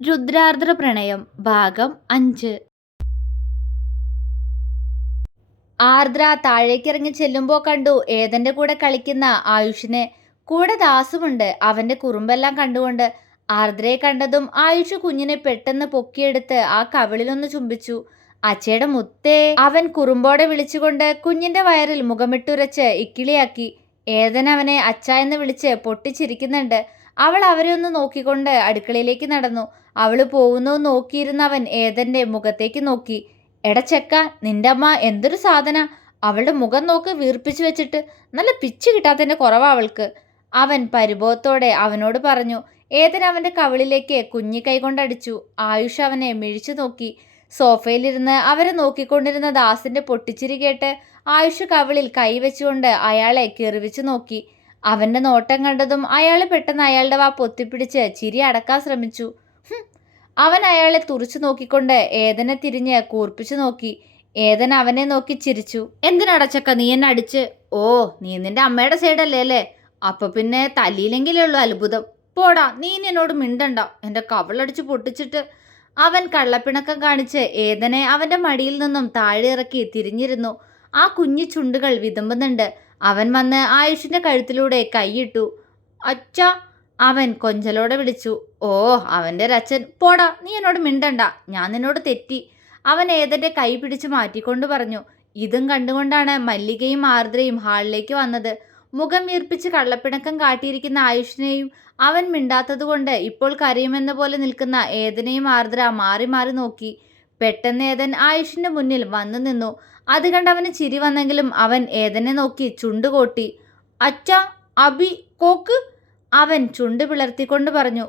രുദ്രാർദ്ര പ്രണയം ഭാഗം 5. ആർദ്ര താഴേക്കിറങ്ങി ചെല്ലുമ്പോൾ കണ്ടു ഏതന്റെ കൂടെ കളിക്കുന്ന ആയുഷിനെ. കൂടെ ദാസുമുണ്ട്. അവന്റെ കുറുമ്പെല്ലാം കണ്ടുകൊണ്ട് ആർദ്രയെ കണ്ടതും ആയുഷ് കുഞ്ഞിനെ പെട്ടെന്ന് പൊക്കിയെടുത്ത് ആ കവിളിലൊന്ന് ചുംബിച്ചു. അച്ഛയുടെ മുത്തേ, അവൻ കുറുമ്പോടെ വിളിച്ചുകൊണ്ട് കുഞ്ഞിന്റെ വയറിൽ മുഖമിട്ടുരച്ച് ഇക്കിളിയാക്കി. ഏതൻ അവനെ അച്ഛ എന്ന് വിളിച്ച് പൊട്ടിച്ചിരിക്കുന്നുണ്ട്. അവൾ അവരെ ഒന്ന് നോക്കിക്കൊണ്ട് അടുക്കളയിലേക്ക് നടന്നു. അവള് പോകുന്നു നോക്കിയിരുന്നവൻ ഏതന്റെ മുഖത്തേക്ക് നോക്കി. എടച്ചക്ക, നിന്റെ അമ്മ എന്തൊരു സാധന! അവളുടെ മുഖം നോക്ക്, വീർപ്പിച്ചു വെച്ചിട്ട്. നല്ല പിച്ച് കിട്ടാത്തതിന്റെ കുറവാ അവൾക്ക്. അവൻ പരിഭവത്തോടെ അവനോട് പറഞ്ഞു. ഏതൻ അവന്റെ കവിളിലേക്ക് കുഞ്ഞിക്കൈ കൊണ്ടടിച്ചു. ആയുഷ് അവനെ മിഴിച്ചു നോക്കി. സോഫയിലിരുന്ന് അവരെ നോക്കിക്കൊണ്ടിരുന്ന ദാസിന്റെ പൊട്ടിച്ചിരി കേട്ട് ആയുഷ് കവിളിൽ കൈവച്ചുകൊണ്ട് അയാളെ കിറിവിച്ചു നോക്കി. അവന്റെ നോട്ടം കണ്ടതും അയാൾ പെട്ടെന്ന് അയാളുടെ വാ പൊത്തിപ്പിടിച്ച് ചിരി അടക്കാൻ ശ്രമിച്ചു. അവൻ അയാളെ തുറിച്ചു നോക്കിക്കൊണ്ട് ഏതനെ തിരിഞ്ഞ് കൂർപ്പിച്ചു നോക്കി. ഏതൻ അവനെ നോക്കി ചിരിച്ചു. എന്തിനടച്ചക്ക നീ എന്നെ അടിച്ച്? ഓ, നീ നിന്റെ അമ്മയുടെ സൈഡല്ലേ അല്ലേ? അപ്പൊ പിന്നെ തല്ലിയില്ലെങ്കിലേ ഉള്ളൂ അത്ഭുതം. പോടാ, നീ എന്നോട് മിണ്ടണ്ട, എന്റെ കവിളടിച്ച് പൊട്ടിച്ചിട്ട്. അവൻ കള്ളപ്പിണക്കം കാണിച്ച് ഏതനെ അവന്റെ മടിയിൽ നിന്നും താഴെ ഇറക്കി തിരിഞ്ഞിരുന്നു. ആ കുഞ്ഞു ചുണ്ടുകൾ വിതുമ്പുന്നുണ്ട്. അവൻ വന്ന് ആയുഷിന്റെ കഴുത്തിലൂടെ കൈയിട്ടു. അച്ഛാ, അവൻ കൊഞ്ചലോടെ വിളിച്ചു. ഓ, അവന്റെ രച്ചൻ. പോടാ, നീ എന്നോട് മിണ്ടണ്ട, ഞാൻ നിന്നോട് തെറ്റി. അവൻ ഏതന്റെ കൈ പിടിച്ചു മാറ്റിക്കൊണ്ട് പറഞ്ഞു. ഇതും കണ്ടുകൊണ്ടാണ് മല്ലികയും ആർദ്രയും ഹാളിലേക്ക് വന്നത്. മുഖം വീർപ്പിച്ച് കള്ളപ്പിണക്കം കാട്ടിയിരിക്കുന്ന ആയുഷിനെയും അവൻ മിണ്ടാത്തതുകൊണ്ട് ഇപ്പോൾ കരയുമെന്ന പോലെ നിൽക്കുന്ന ഏതനെയും ആർദ്ര മാറി മാറി നോക്കി. പെട്ടെന്ന് ഏതൻ ആയുഷിന്റെ മുന്നിൽ വന്നു നിന്നു. അത് കണ്ടവന് ചിരി വന്നെങ്കിലും അവൻ ഏതനെ നോക്കി ചുണ്ടുകൊട്ടി. അച്ഛാ, അബി, കോക്ക്. അവൻ ചുണ്ട് പിളർത്തിക്കൊണ്ട് പറഞ്ഞു.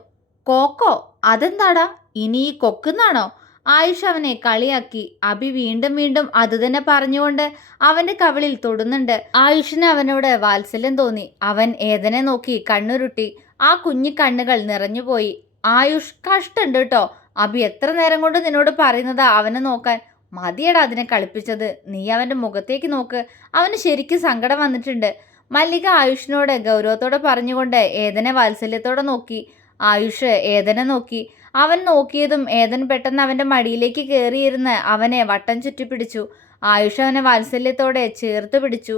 കോക്കോ? അതെന്താടാ? ഇനി ഈ കൊക്കുന്നാണോ? ആയുഷ് അവനെ കളിയാക്കി. അബി വീണ്ടും വീണ്ടും അതുതന്നെ പറഞ്ഞുകൊണ്ട് അവന്റെ കവിളിൽ തൊടുന്നുണ്ട്. ആയുഷിന് അവനോട് വാത്സല്യം തോന്നി. അവൻ ഏതനെ നോക്കി കണ്ണുരുട്ടി. ആ കുഞ്ഞി കണ്ണുകൾ നിറഞ്ഞുപോയി. ആയുഷ്, കഷ്ടണ്ട് കേട്ടോ. അബി എത്ര നേരം കൊണ്ട് നിന്നോട് പറയുന്നതാ അവനെ നോക്കാൻ. മതിയടാ അതിനെ കളിപ്പിച്ചത്. നീ അവന്റെ മുഖത്തേക്ക് നോക്ക്, അവന് ശരിക്കും സങ്കടം വന്നിട്ടുണ്ട്. മല്ലിക ആയുഷിനോട് ഗൗരവത്തോടെ പറഞ്ഞുകൊണ്ട് ഏതനെ വാത്സല്യത്തോടെ നോക്കി. ആയുഷ് ഏതനെ നോക്കി. അവൻ നോക്കിയതും ഏതൻ പെട്ടെന്ന് അവന്റെ മടിയിലേക്ക് കയറിയിരുന്ന് അവനെ വട്ടം ചുറ്റിപ്പിടിച്ചു. ആയുഷ് അവനെ വാത്സല്യത്തോടെ ചേർത്ത് പിടിച്ചു.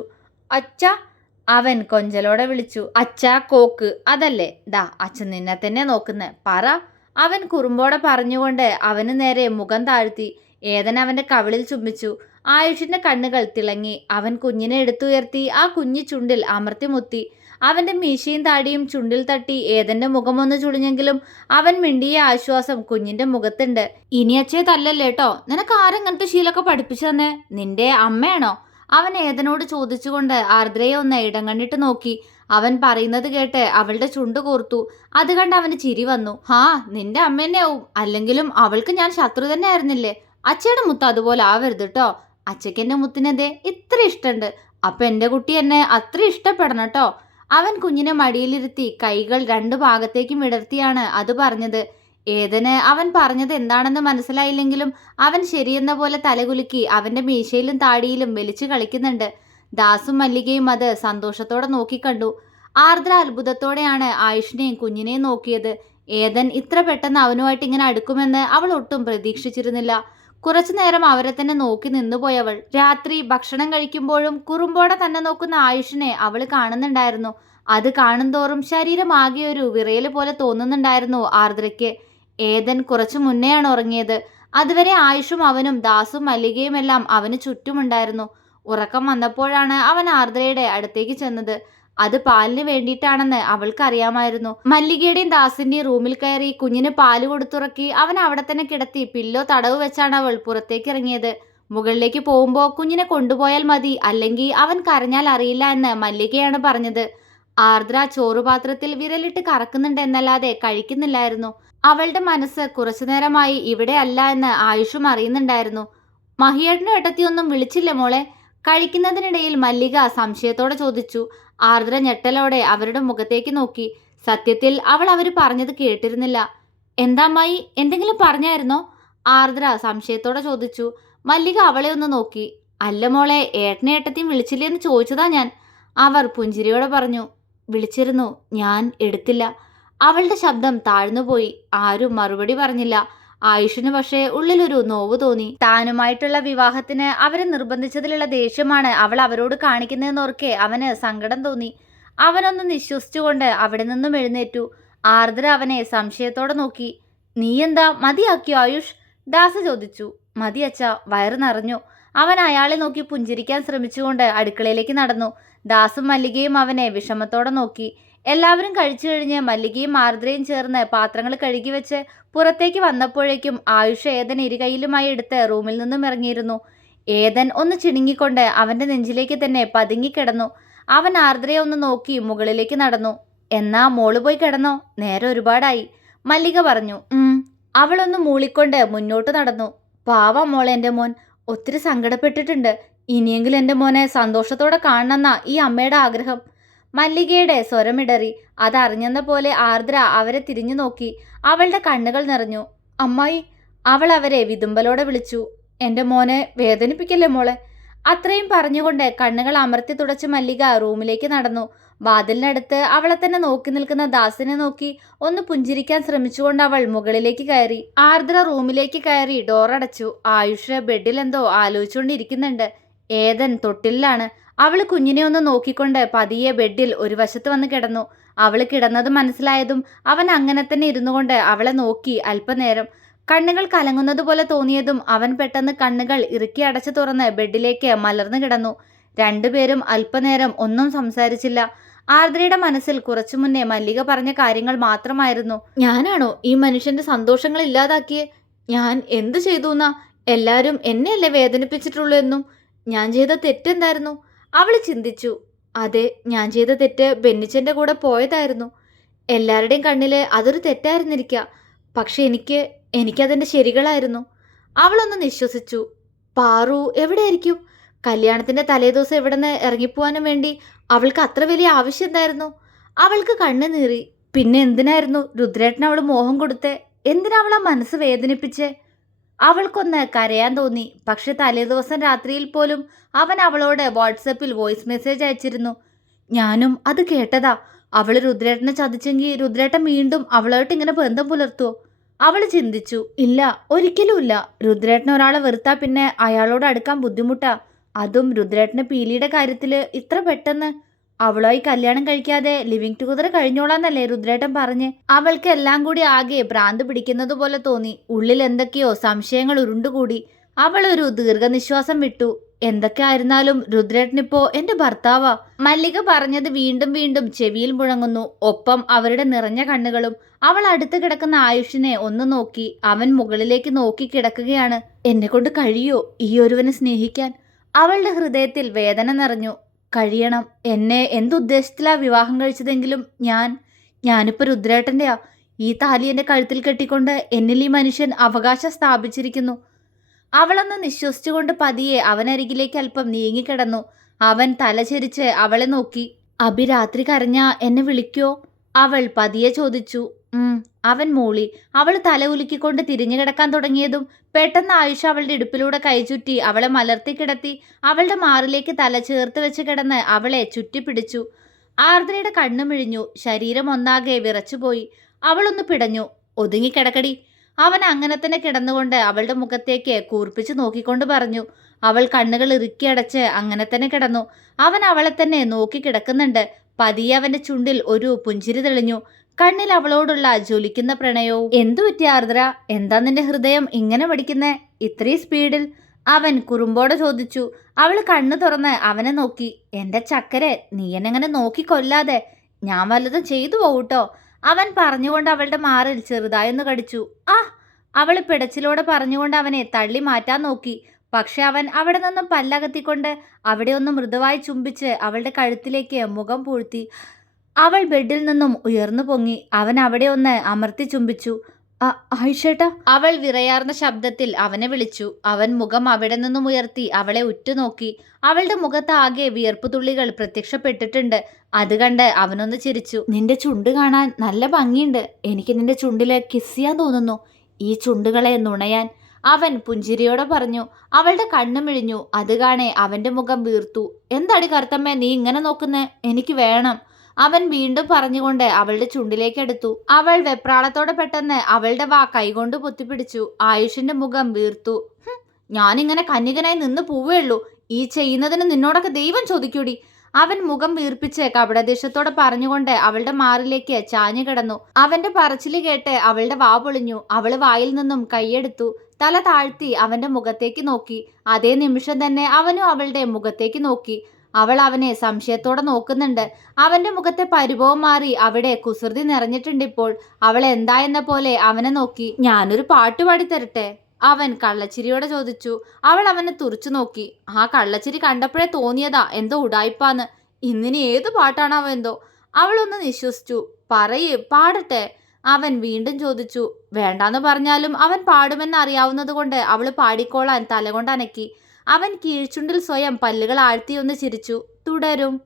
അച്ഛ, അവൻ കൊഞ്ചലോടെ വിളിച്ചു. അച്ഛാ, കോക്ക് അതല്ലേ? ദാ അച്ഛൻ നിന്നെ തന്നെ നോക്കുന്നെ, പറ. അവൻ കുറുമ്പോടെ പറഞ്ഞുകൊണ്ട് അവന് നേരെ മുഖം താഴ്ത്തി. ഏതൻ അവന്റെ കവിളിൽ ചുംബിച്ചു. ആയുഷിന്റെ കണ്ണുകൾ തിളങ്ങി. അവൻ കുഞ്ഞിനെ എടുത്തുയർത്തി ആ കുഞ്ഞി ചുണ്ടിൽ അമർത്തിമുത്തി. അവന്റെ മീശയും താടിയും ചുണ്ടിൽ തട്ടി ഏതന്റെ മുഖമൊന്ന് ചുളിഞ്ഞെങ്കിലും അവൻ മിണ്ടിയ ആശ്വാസം കുഞ്ഞിന്റെ മുഖത്തുണ്ട്. ഇനി അച്ഛയെ തല്ലല്ലേട്ടോ. നിനക്ക് ആരെങ്ങനത്തെ ശീലമൊക്കെ പഠിപ്പിച്ചു തന്നെ? നിന്റെ അമ്മയാണോ? അവൻ ഏതനോട് ചോദിച്ചുകൊണ്ട് ആർദ്രയെ ഒന്ന് ഇടം കണ്ടിട്ട് നോക്കി. അവൻ പറയുന്നത് കേട്ട് അവളുടെ ചുണ്ട് കോർത്തു. അത് കണ്ട് അവന് ചിരി വന്നു. ഹാ, നിന്റെ അമ്മ തന്നെ ആവും. അല്ലെങ്കിലും അവൾക്ക് ഞാൻ ശത്രു തന്നെ ആയിരുന്നില്ലേ? അച്ഛയുടെ മുത്ത് അതുപോലെ ആവരുത് കേട്ടോ. അച്ഛക്ക് എന്റെ മുത്തിനെന്തേ ഇത്ര ഇഷ്ടമുണ്ട്. അപ്പൊ എന്റെ കുട്ടി എന്നെ അത്ര ഇഷ്ടപ്പെടണം കേട്ടോ. അവൻ കുഞ്ഞിനെ മടിയിലിരുത്തി കൈകൾ രണ്ടു ഭാഗത്തേക്കും വിടർത്തിയാണ് അത് പറഞ്ഞത്. ഏതന് അവൻ പറഞ്ഞത് എന്താണെന്ന് മനസ്സിലായില്ലെങ്കിലും അവൻ ശരിയെന്ന പോലെ തലകുലുക്കി അവന്റെ മീശയിലും താടിയിലും വലിച്ചു കളിക്കുന്നുണ്ട്. ദാസും മല്ലികയും അത് സന്തോഷത്തോടെ നോക്കിക്കണ്ടു. ആർദ്ര അത്ഭുതത്തോടെയാണ് ആയുഷിനെയും കുഞ്ഞിനെയും നോക്കിയത്. ഏതൻ ഇത്ര പെട്ടെന്ന് അവനുമായിട്ട് ഇങ്ങനെ അടുക്കുമെന്ന് അവൾ ഒട്ടും പ്രതീക്ഷിച്ചിരുന്നില്ല. കുറച്ചു നേരം അവരെ തന്നെ നോക്കി നിന്നുപോയവൾ. രാത്രി ഭക്ഷണം കഴിക്കുമ്പോഴും കുറുമ്പോടെ തന്നെ നോക്കുന്ന ആയുഷിനെ അവൾ കാണുന്നുണ്ടായിരുന്നു. അത് കാണുന്തോറും ശരീരം ആകെ ഒരു വിറയല് പോലെ തോന്നുന്നുണ്ടായിരുന്നു ആർദ്രയ്ക്ക്. ഏതൻ കുറച്ചു മുന്നെയാണ് ഉറങ്ങിയത്. അതുവരെ ആയുഷും അവനും ദാസും മല്ലികയും എല്ലാം അവന് ചുറ്റുമുണ്ടായിരുന്നു. ഉറക്കം വന്നപ്പോഴാണ് അവൻ ആർദ്രയുടെ അടുത്തേക്ക് ചെന്നത്. അത് പാലിന് വേണ്ടിയിട്ടാണെന്ന് അവൾക്കറിയാമായിരുന്നു. മല്ലികയുടെയും ദാസിന്റെയും റൂമിൽ കയറി കുഞ്ഞിന് പാല് കൊടുത്തുറക്കി അവൻ അവിടെ തന്നെ കിടത്തി പില്ലോ തടവ് വെച്ചാണ് അവൾ പുറത്തേക്ക് ഇറങ്ങിയത്. മുകളിലേക്ക് പോകുമ്പോൾ കുഞ്ഞിനെ കൊണ്ടുപോയാൽ മതി, അല്ലെങ്കിൽ അവൻ കരഞ്ഞാൽ അറിയില്ല എന്ന് മല്ലികയാണ് പറഞ്ഞത്. ആർദ്ര ചോറുപാത്രത്തിൽ വിരലിട്ട് കറക്കുന്നുണ്ട് എന്നല്ലാതെ കഴിക്കുന്നില്ലായിരുന്നു. അവളുടെ മനസ്സ് കുറച്ചു നേരമായി ഇവിടെ അല്ല എന്ന് ആയുഷും അറിയുന്നുണ്ടായിരുന്നു. മഹിയേട്ടനും ഏട്ടത്തിയൊന്നും വിളിച്ചില്ലേ മോളെ? കഴിക്കുന്നതിനിടയിൽ മല്ലിക സംശയത്തോടെ ചോദിച്ചു. ആർദ്ര ഞെട്ടലോടെ അവരുടെ മുഖത്തേക്ക് നോക്കി. സത്യത്തിൽ അവൾ അവര് പറഞ്ഞത് കേട്ടിരുന്നില്ല. എന്താ അമ്മായി, എന്തെങ്കിലും പറഞ്ഞായിരുന്നോ? ആർദ്ര സംശയത്തോടെ ചോദിച്ചു. മല്ലിക അവളെ ഒന്ന് നോക്കി. അല്ല മോളെ, ഏട്ടനെ ഏട്ടത്തിയും വിളിച്ചില്ലേ എന്ന് ചോദിച്ചതാ ഞാൻ. അവർ പുഞ്ചിരിയോടെ പറഞ്ഞു. വിളിച്ചിരുന്നു, ഞാൻ എടുത്തില്ല. അവളുടെ ശബ്ദം താഴ്ന്നുപോയി. ആരും മറുപടി പറഞ്ഞില്ല. ആയുഷിന് പക്ഷേ ഉള്ളിലൊരു നോവ് തോന്നി. താനുമായിട്ടുള്ള വിവാഹത്തിന് അവരെ നിർബന്ധിച്ചതിലുള്ള ദേഷ്യമാണ് അവൾ അവരോട് കാണിക്കുന്നതെന്നോർക്കെ അവന് സങ്കടം തോന്നി. അവനൊന്ന് നിശ്വസിച്ചുകൊണ്ട് അവിടെ നിന്നും എഴുന്നേറ്റു. ആർദ്ര അവനെ സംശയത്തോടെ നോക്കി. നീ എന്താ മതിയാക്കിയോ ആയുഷ്? ദാസ ചോദിച്ചു. മതി അച്ഛാ, വയറ് നിറഞ്ഞു. അവൻ അയാളെ നോക്കി പുഞ്ചിരിക്കാൻ ശ്രമിച്ചുകൊണ്ട് അടുക്കളയിലേക്ക് നടന്നു. ദാസും മല്ലികയും അവനെ വിഷമത്തോടെ നോക്കി. എല്ലാവരും കഴിച്ചു കഴിഞ്ഞ് മല്ലികയും ആർദ്രയും ചേർന്ന് പാത്രങ്ങൾ കഴുകി വെച്ച് പുറത്തേക്ക് വന്നപ്പോഴേക്കും ആയുഷ് ഏതൻ ഇരുകൈയിലുമായി എടുത്ത് റൂമിൽ നിന്നും ഇറങ്ങിയിരുന്നു. ഏതൻ ഒന്ന് ചിണുങ്ങിക്കൊണ്ട് അവന്റെ നെഞ്ചിലേക്ക് തന്നെ പതുങ്ങിക്കിടന്നു. അവൻ ആർദ്രയെ ഒന്ന് നോക്കി മുകളിലേക്ക് നടന്നു. എന്നാ മോള് പോയി കിടന്നോ, നേരെ ഒരുപാടായി, മല്ലിക പറഞ്ഞു. അവളൊന്ന് മൂളിക്കൊണ്ട് മുന്നോട്ട് നടന്നു. പാവ മോളെ എൻ്റെ മോൻ, ഒത്തിരി സങ്കടപ്പെട്ടിട്ടുണ്ട്. ഇനിയെങ്കിലും എൻ്റെ മോനെ സന്തോഷത്തോടെ കാണണമെന്നാ ഈ അമ്മയുടെ ആഗ്രഹം. മല്ലികയുടെ സ്വരമിടറി. അതറിഞ്ഞെന്ന പോലെ ആർദ്ര അവരെ തിരിഞ്ഞു നോക്കി. അവളുടെ കണ്ണുകൾ നിറഞ്ഞു. അമ്മായി, അവൾ അവരെ വിതുമ്പലോടെ വിളിച്ചു. എൻ്റെ മോനെ വേദനിപ്പിക്കല്ലേ മോളെ. അത്രയും പറഞ്ഞുകൊണ്ട് കണ്ണുകൾ അമർത്തി തുടച്ച് മല്ലിക റൂമിലേക്ക് നടന്നു. വാതിലിനടുത്ത് അവളെ തന്നെ നോക്കി നിൽക്കുന്ന ദാസിനെ നോക്കി ഒന്ന് പുഞ്ചിരിക്കാൻ ശ്രമിച്ചുകൊണ്ട് അവൾ മുകളിലേക്ക് കയറി. ആർദ്ര റൂമിലേക്ക് കയറി ഡോർ അടച്ചു. ആയുഷ് ബെഡിൽ എന്തോ ആലോചിച്ചുകൊണ്ടിരിക്കുന്നുണ്ട്. ഏതൻ തൊട്ടിലാണ്. അവൾ കുഞ്ഞിനെ ഒന്ന് നോക്കിക്കൊണ്ട് പതിയെ ബെഡിൽ ഒരു വശത്ത് വന്ന് കിടന്നു. അവൾ കിടന്നത് മനസ്സിലായതും അവൻ അങ്ങനെ തന്നെ ഇരുന്നു കൊണ്ട് അവളെ നോക്കി അല്പനേരം. കണ്ണുകൾ കലങ്ങുന്നത് പോലെ തോന്നിയതും അവൻ പെട്ടെന്ന് കണ്ണുകൾ ഇറുക്കി അടച്ചു തുറന്ന് ബെഡിലേക്ക് മലർന്നു കിടന്നു. രണ്ടുപേരും അല്പനേരം ഒന്നും സംസാരിച്ചില്ല. ആർദ്രയുടെ മനസ്സിൽ കുറച്ചു മുന്നേ മല്ലിക പറഞ്ഞ കാര്യങ്ങൾ മാത്രമായിരുന്നു. ഞാനാണോ ഈ മനുഷ്യന്റെ സന്തോഷങ്ങൾ ഇല്ലാതാക്കിയേ? ഞാൻ എന്തു ചെയ്തു എന്നാ? എല്ലാവരും എന്നെയല്ലേ വേദനിപ്പിച്ചിട്ടുള്ളൂ എന്നും? ഞാൻ ചെയ്ത തെറ്റെന്തായിരുന്നു? അവൾ ചിന്തിച്ചു. അതെ, ഞാൻ ചെയ്ത തെറ്റ് ബെന്നിച്ചന്റെ കൂടെ പോയതായിരുന്നു. എല്ലാവരുടെയും കണ്ണില് അതൊരു തെറ്റായിരുന്നിരിക്കുക. പക്ഷെ എനിക്കതിൻ്റെ ശരികളായിരുന്നു. അവളൊന്ന് നിശ്വസിച്ചു. പാറു എവിടെയായിരിക്കും? കല്യാണത്തിന്റെ തലേദിവസം ഇവിടെ നിന്ന് ഇറങ്ങിപ്പോവാനും വേണ്ടി അവൾക്ക് അത്ര വലിയ ആവശ്യം എന്തായിരുന്നു? അവൾക്ക് കണ്ണ് നീറി. പിന്നെ എന്തിനായിരുന്നു രുദ്രേട്ടന് അവൾ മോഹം കൊടുത്തേ? എന്തിനാ അവളെ മനസ്സ് വേദനിപ്പിച്ചേ? അവൾക്കൊന്ന് കരയാൻ തോന്നി. പക്ഷെ തലേദിവസം രാത്രിയിൽ പോലും അവൻ അവളോട് വാട്സപ്പിൽ വോയിസ് മെസ്സേജ് അയച്ചിരുന്നു. ഞാനും അത് കേട്ടതാ. അവള് രുദ്രേട്ടനെ ചതിച്ചെങ്കിൽ രുദ്രേട്ടൻ വീണ്ടും അവളായിട്ട് ഇങ്ങനെ ബന്ധം പുലർത്തുവോ? അവൾ ചിന്തിച്ചു. ഇല്ല, ഒരിക്കലുമില്ല. രുദ്രേട്ടൻ ഒരാളെ വെറുത്താ പിന്നെ അയാളോട് അടുക്കാൻ ബുദ്ധിമുട്ടാ. അതും രുദ്രേട്ടന് പീലിയുടെ കാര്യത്തില് ഇത്ര പെട്ടെന്ന്. അവളുമായി കല്യാണം കഴിക്കാതെ ലിവിങ് ടുഗദർ കഴിഞ്ഞോളാന്നല്ലേ രുദ്രേട്ടൻ പറഞ്ഞ്. അവൾക്ക് എല്ലാം കൂടി ആകെ ഭ്രാന്ത് പിടിക്കുന്നത് പോലെ തോന്നി. ഉള്ളിൽ എന്തൊക്കെയോ സംശയങ്ങൾ ഉരുണ്ടുകൂടി. അവൾ ഒരു ദീർഘനിശ്വാസം വിട്ടു. എന്തൊക്കെ ആയിരുന്നാലും രുദ്രേട്ടനിപ്പോ എന്റെ ഭർത്താവാ. മല്ലിക പറഞ്ഞത് വീണ്ടും വീണ്ടും ചെവിയിൽ മുഴങ്ങുന്നു. ഒപ്പം അവരുടെ നിറഞ്ഞ കണ്ണുകളും. അവൾ അടുത്ത് കിടക്കുന്ന ആയുഷിനെ ഒന്ന് നോക്കി. അവൻ മുകളിലേക്ക് നോക്കി കിടക്കുകയാണ്. എന്നെ കൊണ്ട് കഴിയോ ഈ ഒരുവനെ സ്നേഹിക്കാൻ? അവളുടെ ഹൃദയത്തിൽ വേദന നിറഞ്ഞു. കഴിയണം. എന്നെ എന്തുദ്ദേശത്തിലാ വിവാഹം കഴിച്ചതെങ്കിലും ഞാനിപ്പോ രുദ്രേട്ടന്റെയാ. ഈ താലി എന്റെ കഴുത്തിൽ കെട്ടിക്കൊണ്ട് എന്നിൽ ഈ മനുഷ്യൻ അവകാശം സ്ഥാപിച്ചിരിക്കുന്നു. അവളൊന്ന് നിശ്വസിച്ചുകൊണ്ട് പതിയെ അവനരികിലേക്ക് അല്പം നീങ്ങിക്കിടന്നു. അവൻ തലചെരിച്ച് അവളെ നോക്കി. അഭി രാത്രി കരഞ്ഞാ എന്നെ വിളിക്കോ? അവൾ പതിയെ ചോദിച്ചു. അവൻ മൂളി. അവൾ തല ഉലുക്കിക്കൊണ്ട് തിരിഞ്ഞു കിടക്കാൻ തുടങ്ങിയതും പെട്ടെന്ന് ആയുഷ അവളുടെ ഇടുപ്പിലൂടെ കൈചുറ്റി അവളെ മലർത്തി കിടത്തി അവളുടെ മാറിലേക്ക് തല ചേർത്ത് വെച്ച് കിടന്ന് അവളെ ചുറ്റിപ്പിടിച്ചു. ആർദ്രയുടെ കണ്ണു മിഴിഞ്ഞു. ശരീരം ഒന്നാകെ വിറച്ചുപോയി. അവളൊന്ന് പിടഞ്ഞു. ഒതുങ്ങിക്കിടക്കടി. അവൻ അങ്ങനെ തന്നെ കിടന്നുകൊണ്ട് അവളുടെ മുഖത്തേക്ക് കൂർപ്പിച്ച് നോക്കിക്കൊണ്ട് പറഞ്ഞു. അവൾ കണ്ണുകൾ ഇറുക്കി അടച്ച് അങ്ങനെ തന്നെ കിടന്നു. അവൻ അവളെ തന്നെ നോക്കി കിടക്കുന്നുണ്ട്. പതിയെ അവന്റെ ചുണ്ടിൽ ഒരു പുഞ്ചിരി തെളിഞ്ഞു. കണ്ണിൽ അവളോടുള്ള ജ്വലിക്കുന്ന പ്രണയവും. എന്തു പറ്റി ആർദ്ര? എന്താ നിന്റെ ഹൃദയം ഇങ്ങനെ പഠിക്കുന്നേ ഇത്രയും സ്പീഡിൽ? അവൻ കുറുമ്പോടെ ചോദിച്ചു. അവൾ കണ്ണു തുറന്ന് അവനെ നോക്കി. എന്റെ ചക്കരെ, നീ എന്നെങ്ങനെ നോക്കി കൊല്ലാതെ. ഞാൻ വല്ലതും ചെയ്തു പോകൂട്ടോ. അവൻ പറഞ്ഞുകൊണ്ട് അവളുടെ മാറിൽ ചെറുതായൊന്ന് കടിച്ചു. അവൾ പിടച്ചിലോടെ പറഞ്ഞുകൊണ്ട് അവനെ തള്ളി മാറ്റാൻ നോക്കി. പക്ഷെ അവൻ അവിടെ നിന്നും പല്ലകത്തിക്കൊണ്ട് അവിടെ ഒന്ന് മൃദുവായി ചുംബിച്ച് അവളുടെ കഴുത്തിലേക്ക് മുഖം പൂഴ്ത്തി. അവൾ ബെഡിൽ നിന്നും ഉയർന്നു പൊങ്ങി. അവൻ അവിടെ ഒന്ന് അമർത്തി ചുംബിച്ചു. ആയിഷേട്ടാ, അവൾ വിറയാർന്ന ശബ്ദത്തിൽ അവനെ വിളിച്ചു. അവൻ മുഖം അവിടെ നിന്നും ഉയർത്തി അവളെ ഉറ്റുനോക്കി. അവളുടെ മുഖത്ത് ആകെ വിയർപ്പുതുള്ളികൾ പ്രത്യക്ഷപ്പെട്ടിട്ടുണ്ട്. അത് കണ്ട് അവനൊന്ന് ചിരിച്ചു. നിന്റെ ചുണ്ട് കാണാൻ നല്ല ഭംഗിയുണ്ട്. എനിക്ക് നിന്റെ ചുണ്ടില് കിസ് ചെയ്യാൻ തോന്നുന്നു. ഈ ചുണ്ടുകളെ നുണയാൻ. അവൻ പുഞ്ചിരിയോടെ പറഞ്ഞു. അവളുടെ കണ്ണു മിഴിഞ്ഞു. അത് കാണെ അവന്റെ മുഖം വീർത്തു. എന്താടി കറുത്തമ്മേ നീ ഇങ്ങനെ നോക്കുന്നേ? എനിക്ക് വേണം. അവൻ വീണ്ടും പറഞ്ഞുകൊണ്ട് അവളുടെ ചുണ്ടിലേക്കെടുത്തു. അവൾ വെപ്രാളത്തോടെ പെട്ടെന്ന് അവളുടെ വാ കൈകൊണ്ട് പൊത്തിപ്പിടിച്ചു. ആയുഷിന്റെ മുഖം വീർത്തു. ഞാനിങ്ങനെ കന്യകനായി നിന്ന് പോവുകയുള്ളൂ. ഈ ചെയ്യുന്നതിന് നിന്നോടൊക്കെ ദൈവം ചോദിക്കൂടി. അവൻ മുഖം വീർപ്പിച്ച് കപടദേശത്തോടെ പറഞ്ഞുകൊണ്ട് അവളുടെ മാറിലേക്ക് ചാഞ്ഞു കിടന്നു. അവന്റെ പറച്ചില് കേട്ട് അവളുടെ വാ പൊളിഞ്ഞു. അവള് വായിൽ നിന്നും കൈയെടുത്തു. തല താഴ്ത്തി അവന്റെ മുഖത്തേക്ക് നോക്കി. അതേ നിമിഷം തന്നെ അവനും അവളുടെ മുഖത്തേക്ക് നോക്കി. അവൾ അവനെ സംശയത്തോടെ നോക്കുന്നുണ്ട്. അവന്റെ മുഖത്തെ പരിഭവം മാറി അവിടെ കുസൃതി നിറഞ്ഞിട്ടുണ്ട് ഇപ്പോൾ. അവൾ എന്തായെന്ന പോലെ അവനെ നോക്കി. ഞാനൊരു പാട്ട് പാടിത്തരട്ടെ? അവൻ കള്ളച്ചിരിയോടെ ചോദിച്ചു. അവൾ അവനെ തുറച്ചു നോക്കി. ആ കള്ളച്ചിരി കണ്ടപ്പോഴേ തോന്നിയതാ എന്തോ ഉടായിപ്പാന്ന്. ഇന്നിനി ഏത് പാട്ടാണാവോ എന്തോ. അവളൊന്ന് നിശ്വസിച്ചു. പറയേ, പാടട്ടെ? അവൻ വീണ്ടും ചോദിച്ചു. വേണ്ടാന്ന് പറഞ്ഞാലും അവൻ പാടുമെന്ന് അറിയാവുന്നത് കൊണ്ട് അവള് പാടിക്കോളാൻ തലകൊണ്ട് അനക്കി. അവൻ കീഴ്ചുണ്ടിൽ സ്വയം പല്ലുകൾ ആഴ്ത്തിയൊന്ന് ചിരിച്ചു. തുടരും.